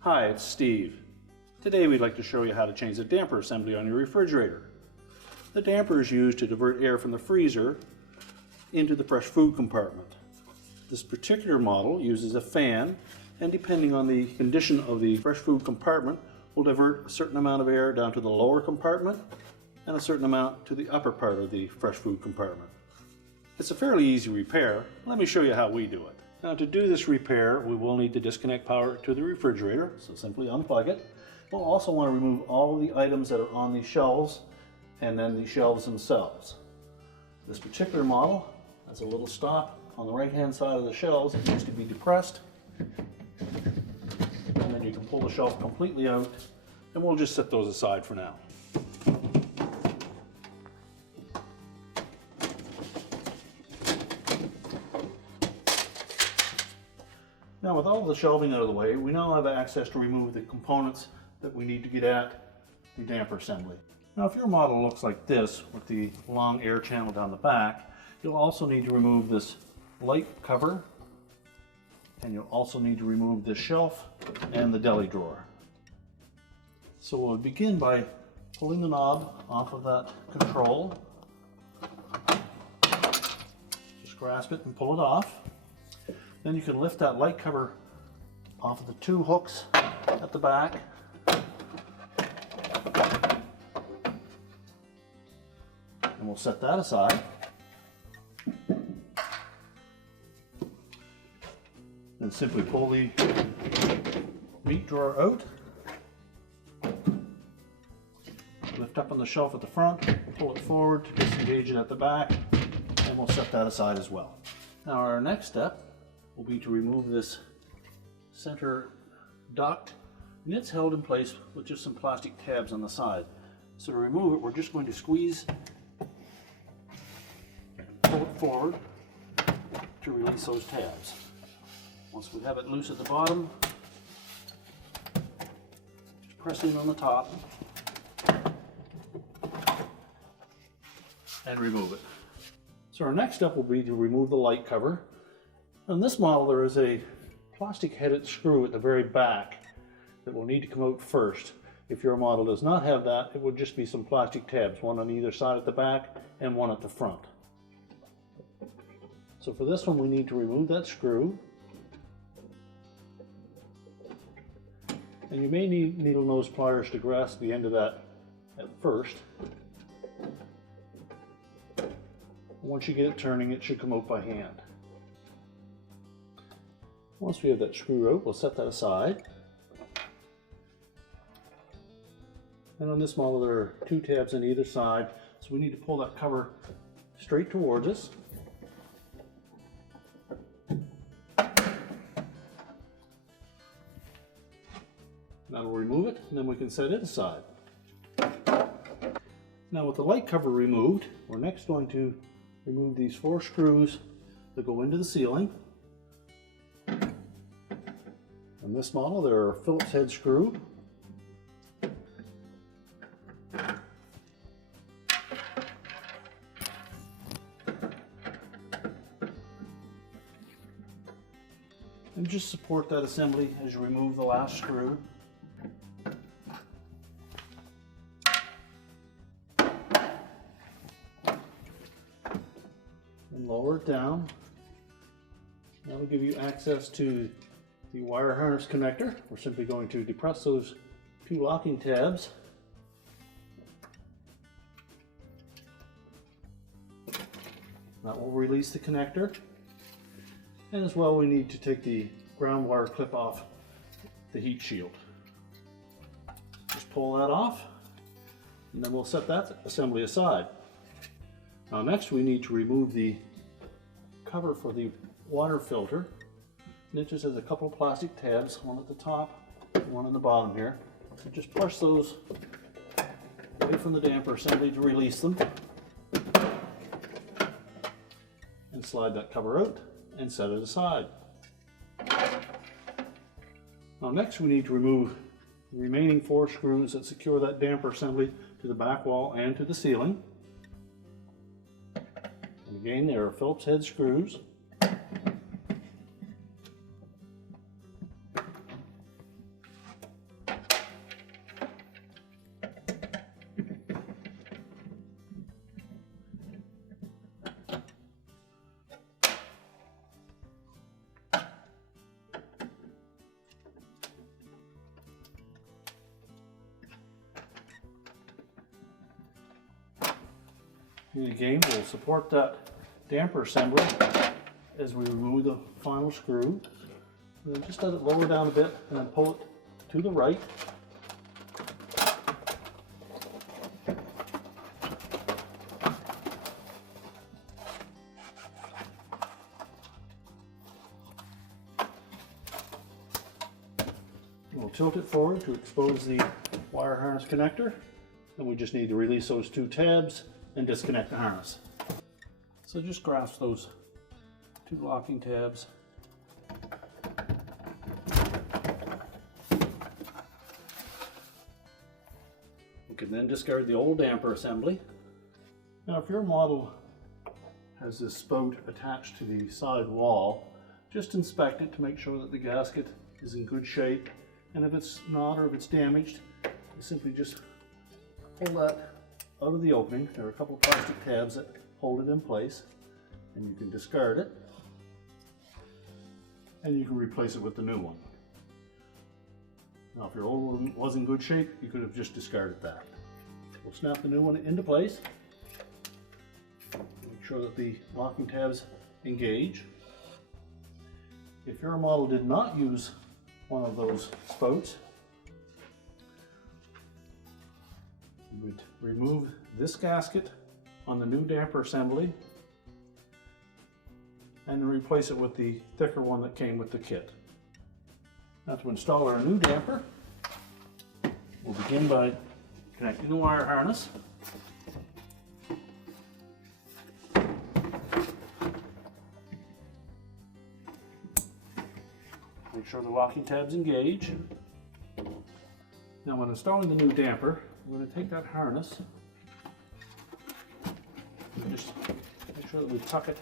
Hi, it's Steve. Today we'd like to show you how to change the damper assembly on your refrigerator. The damper is used to divert air from the freezer into the fresh food compartment. This particular model uses a fan, and depending on the condition of the fresh food compartment, will divert a certain amount of air down to the lower compartment and a certain amount to the upper part of the fresh food compartment. It's a fairly easy repair. Let me show you how we do it. Now, to do this repair, we will need to disconnect power to the refrigerator, so simply unplug it. We'll also want to remove all of the items that are on the shelves and then the shelves themselves. This particular model has a little stop on the right-hand side of the shelves that needs to be depressed. And then you can pull the shelf completely out, and we'll just set those aside for now. Now, with all the shelving out of the way, we now have access to remove the components that we need to get at the damper assembly. Now, if your model looks like this with the long air channel down the back, you'll also need to remove this light cover, and you'll also need to remove this shelf and the deli drawer. So we'll begin by pulling the knob off of that control. Just grasp it and pull it off. Then you can lift that light cover off of the two hooks at the back. And we'll set that aside. And simply pull the meat drawer out. Lift up on the shelf at the front, pull it forward to disengage it at the back, and we'll set that aside as well. Now, our next step will be to remove this center duct, and it's held in place with just some plastic tabs on the side. So to remove it, we're just going to squeeze, pull it forward to release those tabs. Once we have it loose at the bottom, just press in on the top and remove it. So our next step will be to remove the light cover. On this model, there is a plastic headed screw at the very back that will need to come out first. If your model does not have that, it would just be some plastic tabs, one on either side at the back and one at the front. So for this one, we need to remove that screw. And you may need needle nose pliers to grasp the end of that at first. Once you get it turning, it should come out by hand. Once we have that screw out, we'll set that aside. And on this model, there are two tabs on either side, so we need to pull that cover straight towards us. That'll remove it, and then we can set it aside. Now, with the light cover removed, we're next going to remove these 4 screws that go into the ceiling. On this model, there are Phillips head screw, and just support that assembly as you remove the last screw. And lower it down. That'll give you access to the wire harness connector. We're simply going to depress those 2 locking tabs. That will release the connector. And as well, we need to take the ground wire clip off the heat shield. Just pull that off, and then we'll set that assembly aside. Now next, we need to remove the cover for the water filter. And it just has a couple of plastic tabs, one at the top and one on the bottom here. So just push those away from the damper assembly to release them. And slide that cover out and set it aside. Now next, we need to remove the remaining 4 screws that secure that damper assembly to the back wall and to the ceiling. And Again, there are Phillips head screws. And again, we'll support that damper assembly as we remove the final screw. And then just let it lower down a bit and then pull it to the right. We'll tilt it forward to expose the wire harness connector. And we just need to release those two tabs and disconnect the harness. So just grasp those two locking tabs. We can then discard the old damper assembly. Now if your model has this spout attached to the side wall, just inspect it to make sure that the gasket is in good shape. And if it's not, or if it's damaged, you simply just pull that out of the opening. There are a couple of plastic tabs that hold it in place, and you can discard it, and you can replace it with the new one. Now if your old one was in good shape, you could have just discarded that. We'll snap the new one into place. Make sure that the locking tabs engage. If your model did not use one of those spouts, you would remove this gasket on the new damper assembly and then replace it with the thicker one that came with the kit. Now to install our new damper, we'll begin by connecting the wire harness. Make sure the locking tabs engage. Now when installing the new damper, we're going to take that harness and just make sure that we tuck it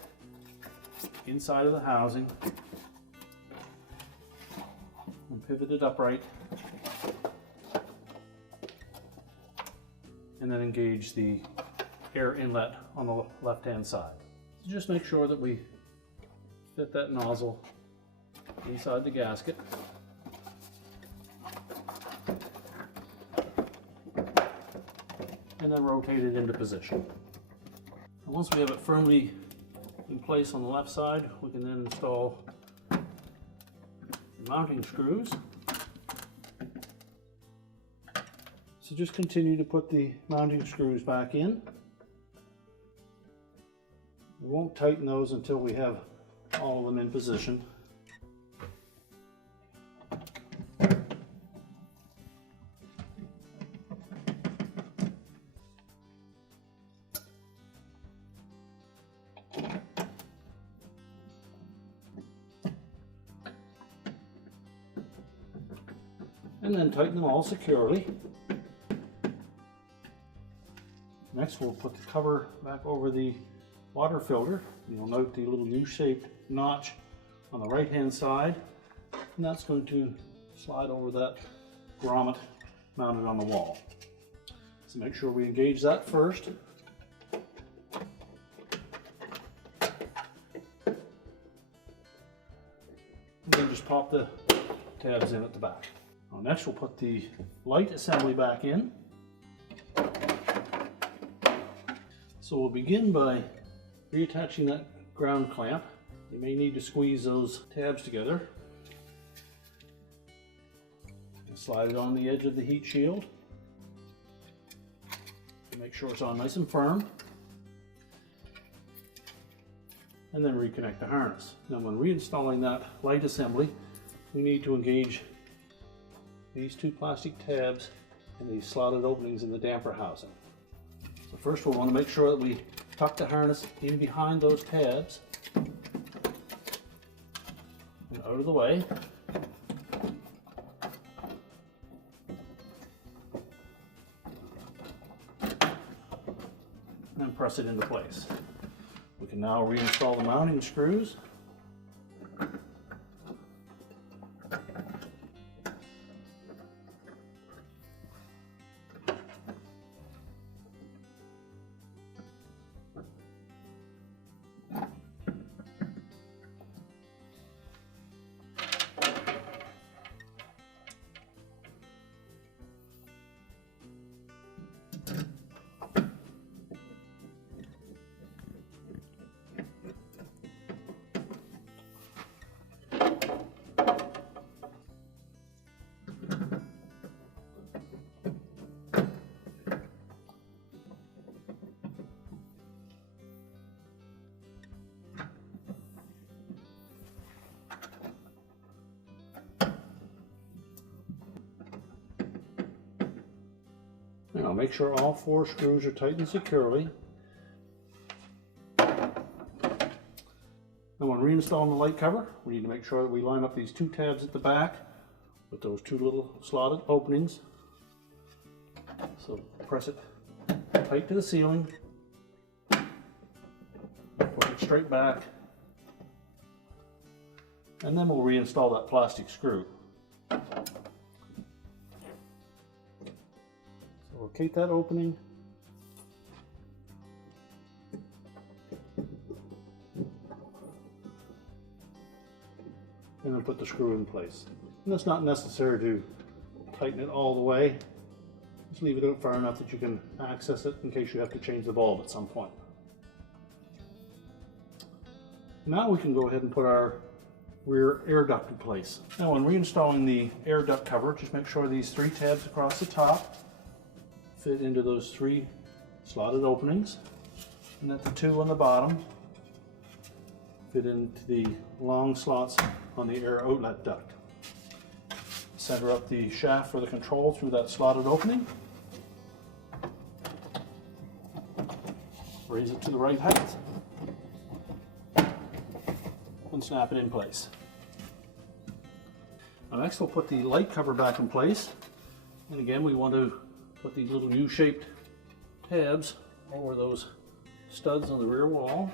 inside of the housing and pivot it upright, and then engage the air inlet on the left hand side. So just make sure that we fit that nozzle inside the gasket. And then rotate it into position. And once we have it firmly in place on the left side, we can then install the mounting screws. So just continue to put the mounting screws back in. We won't tighten those until we have all of them in position. And then tighten them all securely. Next we'll put the cover back over the water filter. You'll note the little U-shaped notch on the right hand side, and that's going to slide over that grommet mounted on the wall. So make sure we engage that first. And then just pop the tabs in at the back. Now next we'll put the light assembly back in. So we'll begin by reattaching that ground clamp. You may need to squeeze those tabs together. And slide it on the edge of the heat shield. Make sure it's on nice and firm. And then reconnect the harness. Now when reinstalling that light assembly, we need to engage these two plastic tabs and these slotted openings in the damper housing. So first we'll want to make sure that we tuck the harness in behind those tabs and out of the way. And press it into place. We can now reinstall the mounting screws. Now make sure all 4 screws are tightened securely. And when reinstalling the light cover, we need to make sure that we line up these 2 tabs at the back with those 2 little slotted openings. So press it tight to the ceiling, push it straight back, and then we'll reinstall that plastic screw. Locate that opening. And then put the screw in place. And it's not necessary to tighten it all the way. Just leave it out far enough that you can access it in case you have to change the bulb at some point. Now we can go ahead and put our rear air duct in place. Now when reinstalling the air duct cover, just make sure these 3 tabs across the top fit into those 3 slotted openings, and that the 2 on the bottom fit into the long slots on the air outlet duct. Center up the shaft for the control through that slotted opening. Raise it to the right height and snap it in place. Now next we'll put the light cover back in place, and again we want to put these little U-shaped tabs over those studs on the rear wall.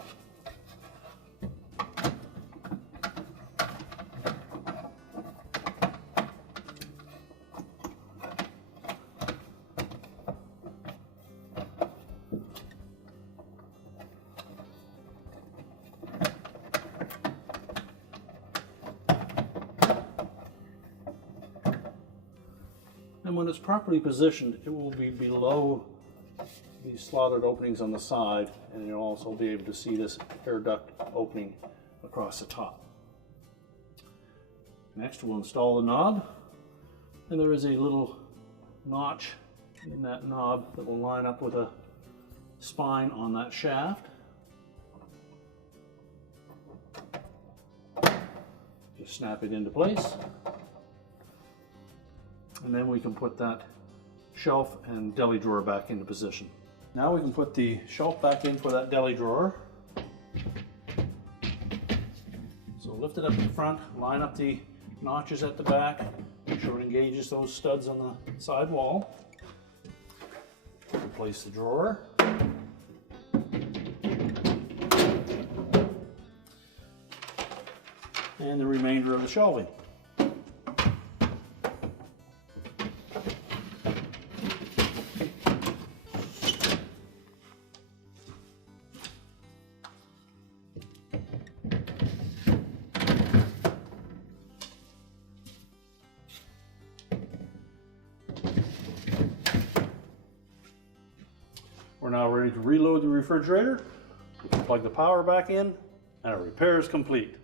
And when it's properly positioned, it will be below these slotted openings on the side, and you'll also be able to see this air duct opening across the top. Next, we'll install the knob, and there is a little notch in that knob that will line up with a spine on that shaft. Just snap it into place. And then we can put that shelf and deli drawer back into position. Now we can put the shelf back in for that deli drawer. So lift it up in front, line up the notches at the back, make sure it engages those studs on the side wall. Replace the drawer. And the remainder of the shelving. We're now ready to reload the refrigerator. We can plug the power back in, and our repair is complete.